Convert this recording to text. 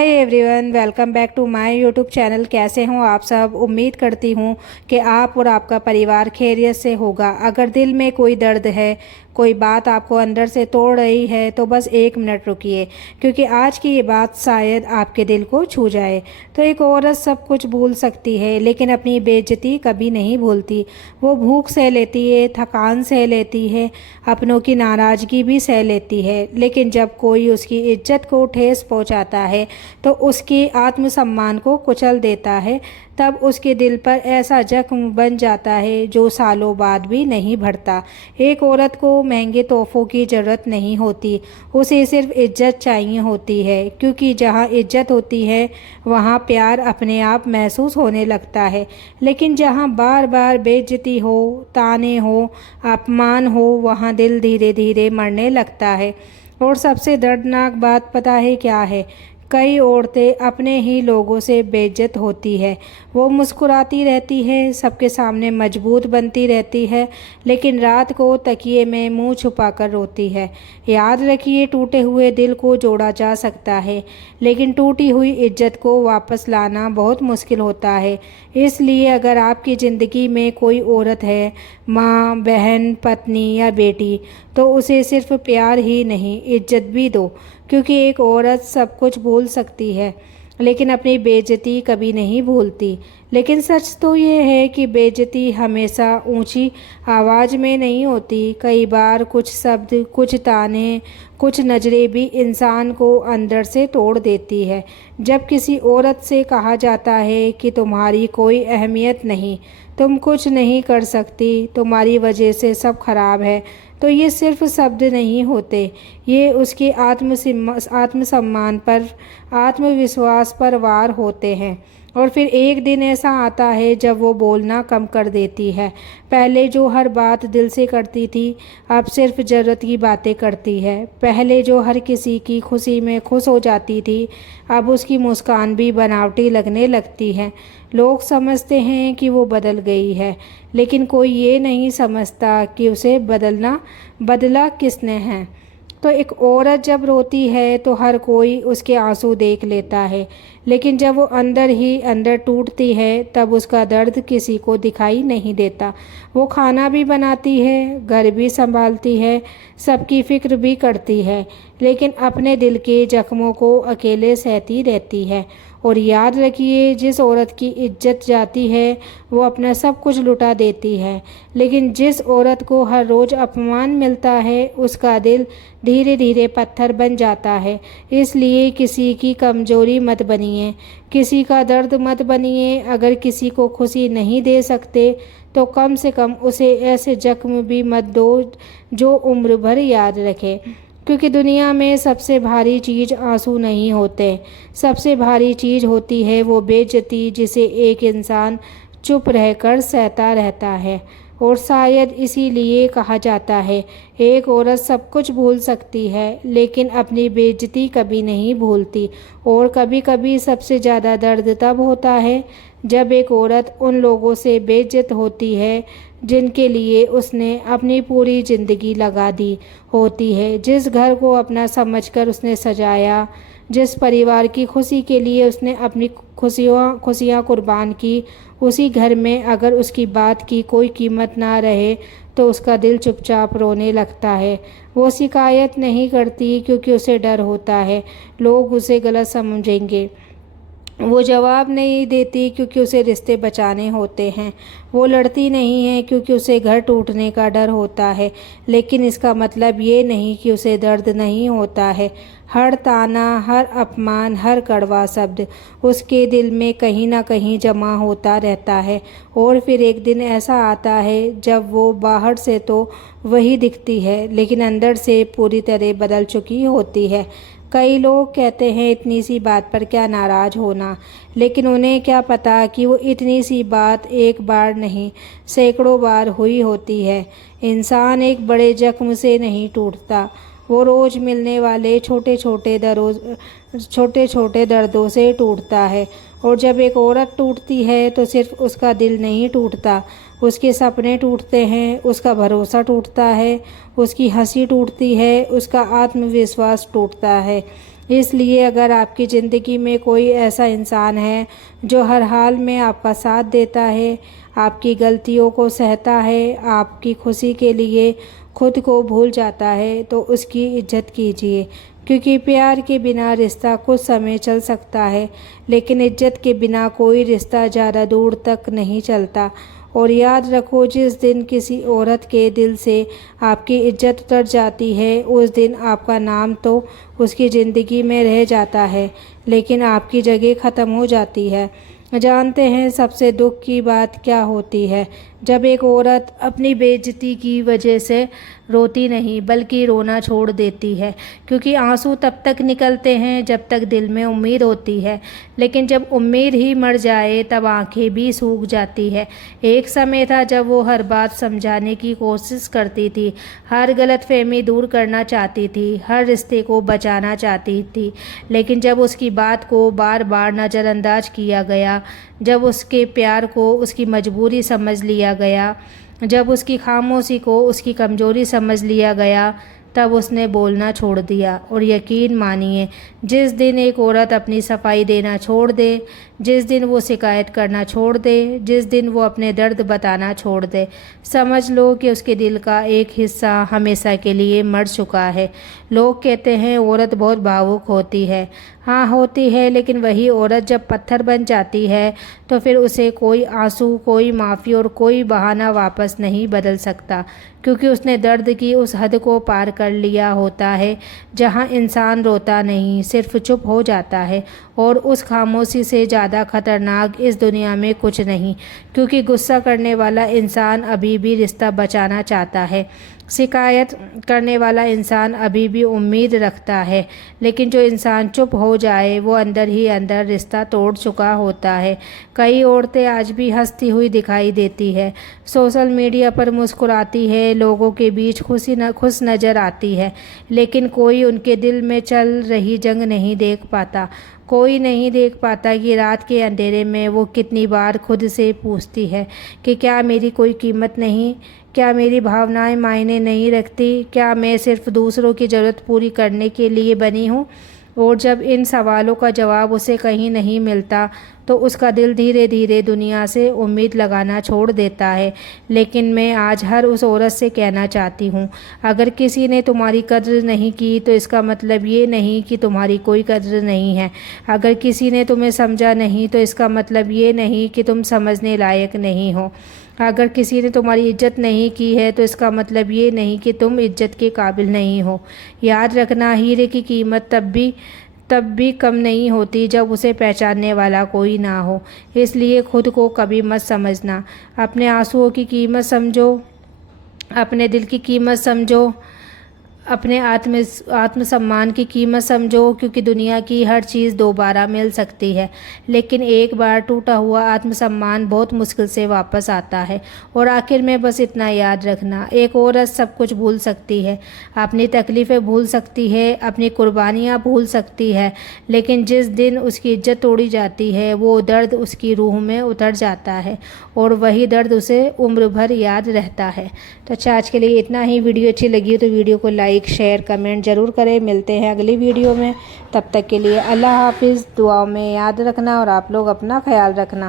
Hi everyone, welcome back to my YouTube channel. कैसे हो आप सब? उम्मीद करती हूँ कि आप और आपका परिवार खैरियत से होगा। अगर दिल में कोई दर्द है, कोई बात आपको अंदर से तोड़ रही है तो बस 1 मिनट रुकिए, क्योंकि आज की ये बात शायद आपके दिल को छू जाए। तो एक औरत सब कुछ भूल सकती है, लेकिन अपनी बेइज्जती कभी नहीं भूलती। वो भूख सह लेती है, थकान सह लेती है, अपनों की नाराज़गी भी सह लेती है, लेकिन जब कोई उसकी इज्जत को ठेस पहुंचाता है तो उसके आत्मसम्मान को कुचल देता है, तब उसके दिल पर ऐसा जख्म बन जाता है जो सालों बाद भी नहीं भरता। एक औरत को महंगे तोहफों की ज़रूरत नहीं होती, उसे सिर्फ इज्जत चाहिए होती है, क्योंकि जहाँ इज्जत होती है वहाँ प्यार अपने आप महसूस होने लगता है। लेकिन जहाँ बार बार बेइज्जती हो, ताने हो, अपमान हो, वहाँ दिल धीरे धीरे मरने लगता है। और सबसे दर्दनाक बात पता है क्या है? कई औरतें अपने ही लोगों से बेइज्जत होती है। वो मुस्कुराती रहती है, सबके सामने मजबूत बनती रहती है, लेकिन रात को तकिए में मुंह छुपाकर रोती है। याद रखिए, टूटे हुए दिल को जोड़ा जा सकता है, लेकिन टूटी हुई इज्जत को वापस लाना बहुत मुश्किल होता है। इसलिए अगर आपकी ज़िंदगी में कोई औरत है, माँ, बहन, पत्नी या बेटी, तो उसे सिर्फ प्यार ही नहीं, इज्जत भी दो, क्योंकि एक औरत सब कुछ भूल सकती है लेकिन अपनी बेइज्जती कभी नहीं भूलती। लेकिन सच तो ये है कि बेइज्जती हमेशा ऊंची आवाज़ में नहीं होती। कई बार कुछ शब्द, कुछ ताने, कुछ नज़रें भी इंसान को अंदर से तोड़ देती है। जब किसी औरत से कहा जाता है कि तुम्हारी कोई अहमियत नहीं, तुम कुछ नहीं कर सकती, तुम्हारी वजह से सब खराब है, तो ये सिर्फ शब्द नहीं होते, ये उसके आत्मसम्मान पर, आत्मविश्वास पर वार होते हैं। और फिर एक दिन ऐसा आता है जब वो बोलना कम कर देती है। पहले जो हर बात दिल से करती थी, अब सिर्फ ज़रूरत की बातें करती है। पहले जो हर किसी की खुशी में खुश हो जाती थी, अब उसकी मुस्कान भी बनावटी लगने लगती है। लोग समझते हैं कि वो बदल गई है, लेकिन कोई ये नहीं समझता कि उसे बदला किसने है। तो एक औरत जब रोती है तो हर कोई उसके आंसू देख लेता है, लेकिन जब वो अंदर ही अंदर टूटती है तब उसका दर्द किसी को दिखाई नहीं देता। वो खाना भी बनाती है, घर भी संभालती है, सबकी फिक्र भी करती है, लेकिन अपने दिल के जख्मों को अकेले सहती रहती है। और याद रखिए, जिस औरत की इज्जत जाती है वो अपना सब कुछ लुटा देती है, लेकिन जिस औरत को हर रोज़ अपमान मिलता है उसका दिल धीरे धीरे पत्थर बन जाता है। इसलिए किसी की कमज़ोरी मत बनिए, किसी का दर्द मत बनिए। अगर किसी को खुशी नहीं दे सकते तो कम से कम उसे ऐसे जख्म भी मत दो जो उम्र भर याद रखे, क्योंकि दुनिया में सबसे भारी चीज़ आंसू नहीं होते, सबसे भारी चीज़ होती है वो बेइज्जती जिसे एक इंसान चुप रहकर सहता रहता है। और शायद इसीलिए कहा जाता है, एक औरत सब कुछ भूल सकती है लेकिन अपनी बेइज्जती कभी नहीं भूलती। और कभी कभी सबसे ज़्यादा दर्द तब होता है जब एक औरत उन लोगों से बेइज्जत होती है जिनके लिए उसने अपनी पूरी ज़िंदगी लगा दी होती है, जिस घर को अपना समझकर उसने सजाया, जिस परिवार की खुशी के लिए उसने अपनी खुशियाँ कुर्बान की, उसी घर में अगर उसकी बात की कोई कीमत ना रहे तो उसका दिल चुपचाप रोने लगता है। वो शिकायत नहीं करती क्योंकि उसे डर होता है लोग उसे गलत समझेंगे। वो जवाब नहीं देती क्योंकि उसे रिश्ते बचाने होते हैं। वो लड़ती नहीं है क्योंकि उसे घर टूटने का डर होता है, लेकिन इसका मतलब ये नहीं कि उसे दर्द नहीं होता है। हर ताना, हर अपमान, हर कड़वा शब्द उसके दिल में कहीं ना कहीं जमा होता रहता है। और फिर एक दिन ऐसा आता है जब वो बाहर से तो वही दिखती है, लेकिन अंदर से पूरी तरह बदल चुकी होती है। कई लोग कहते हैं इतनी सी बात पर क्या नाराज़ होना, लेकिन उन्हें क्या पता कि वो इतनी सी बात एक बार नहीं, सैकड़ों बार हुई होती है। इंसान एक बड़े जख्म से नहीं टूटता, वो रोज़ मिलने वाले छोटे छोटे दर्दों से टूटता है। और जब एक औरत टूटती है तो सिर्फ उसका दिल नहीं टूटता, उसके सपने टूटते हैं, उसका भरोसा टूटता है, उसकी हंसी टूटती है, उसका आत्मविश्वास टूटता है। इसलिए अगर आपकी ज़िंदगी में कोई ऐसा इंसान है जो हर हाल में आपका साथ देता है, आपकी गलतियों को सहता है, आपकी खुशी के लिए खुद को भूल जाता है, तो उसकी इज्जत कीजिए। क्योंकि प्यार के बिना रिश्ता कुछ समय चल सकता है, लेकिन इज्जत के बिना कोई रिश्ता ज़्यादा दूर तक नहीं चलता। और याद रखो, जिस दिन किसी औरत के दिल से आपकी इज्जत उतर जाती है, उस दिन आपका नाम तो उसकी ज़िंदगी में रह जाता है, लेकिन आपकी जगह ख़त्म हो जाती है। जानते हैं सबसे दुख की बात क्या होती है? जब एक औरत अपनी बेइज्जती की वजह से रोती नहीं बल्कि रोना छोड़ देती है, क्योंकि आंसू तब तक निकलते हैं जब तक दिल में उम्मीद होती है, लेकिन जब उम्मीद ही मर जाए तब आंखें भी सूख जाती है। एक समय था जब वो हर बात समझाने की कोशिश करती थी, हर गलतफहमी दूर करना चाहती थी, हर रिश्ते को बचाना चाहती थी, लेकिन जब उसकी बात को बार बार नज़रअंदाज किया गया, जब उसके प्यार को उसकी मजबूरी समझ लिया गया, जब उसकी खामोशी को उसकी कमज़ोरी समझ लिया गया, तब उसने बोलना छोड़ दिया। और यकीन मानिए, जिस दिन एक औरत अपनी सफाई देना छोड़ दे, जिस दिन वो शिकायत करना छोड़ दे, जिस दिन वो अपने दर्द बताना छोड़ दे, समझ लो कि उसके दिल का एक हिस्सा हमेशा के लिए मर चुका है। लोग कहते हैं औरत बहुत भावुक होती है। हाँ होती है, लेकिन वही औरत जब पत्थर बन जाती है तो फिर उसे कोई आंसू, कोई माफ़ी और कोई बहाना वापस नहीं बदल सकता, क्योंकि उसने दर्द की उस हद को पार कर लिया होता है जहाँ इंसान रोता नहीं, सिर्फ चुप हो जाता है। और उस खामोशी से ज़्यादा खतरनाक इस दुनिया में कुछ नहीं, क्योंकि गुस्सा करने वाला इंसान अभी भी रिश्ता बचाना चाहता है, शिकायत करने वाला इंसान अभी भी उम्मीद रखता है, लेकिन जो इंसान चुप हो जाए वो अंदर ही अंदर रिश्ता तोड़ चुका होता है। कई औरतें आज भी हंसती हुई दिखाई देती है, सोशल मीडिया पर मुस्कुराती है, लोगों के बीच खुश नज़र आती है, लेकिन कोई उनके दिल में चल रही जंग नहीं देख पाता। कोई नहीं देख पाता कि रात के अंधेरे में वो कितनी बार खुद से पूछती है कि क्या मेरी कोई कीमत नहीं, क्या मेरी भावनाएं मायने नहीं रखती, क्या मैं सिर्फ दूसरों की ज़रूरत पूरी करने के लिए बनी हूँ। और जब इन सवालों का जवाब उसे कहीं नहीं मिलता तो उसका दिल धीरे धीरे दुनिया से उम्मीद लगाना छोड़ देता है। लेकिन मैं आज हर उस औरत से कहना चाहती हूँ, अगर किसी ने तुम्हारी कद्र नहीं की तो इसका मतलब ये नहीं कि तुम्हारी कोई कद्र नहीं है। अगर किसी ने तुम्हें समझा नहीं तो इसका मतलब ये नहीं कि तुम समझने लायक नहीं हो। अगर किसी ने तुम्हारी इज्जत नहीं की है तो इसका मतलब ये नहीं कि तुम इज्जत के काबिल नहीं हो। याद रखना, हीरे की कीमत तब भी कम नहीं होती जब उसे पहचानने वाला कोई ना हो। इसलिए खुद को कभी मत समझना, अपने आंसुओं की कीमत समझो, अपने दिल की कीमत समझो, अपने आत्मसम्मान की कीमत समझो, क्योंकि दुनिया की हर चीज़ दोबारा मिल सकती है, लेकिन एक बार टूटा हुआ आत्मसम्मान बहुत मुश्किल से वापस आता है। और आखिर में बस इतना याद रखना, एक औरत सब कुछ भूल सकती है, अपनी तकलीफ़ें भूल सकती है, अपनी कुर्बानियाँ भूल सकती है, लेकिन जिस दिन उसकी इज्जत तोड़ी जाती है वो दर्द उसकी रूह में उतर जाता है और वही दर्द उसे उम्र भर याद रहता है। तो अच्छा, आज के लिए इतना ही। वीडियो अच्छी लगी तो वीडियो को लाइक, शेयर, कमेंट ज़रूर करें। मिलते हैं अगली वीडियो में, तब तक के लिए अल्लाह हाफिज़। दुआओं में याद रखना और आप लोग अपना ख्याल रखना।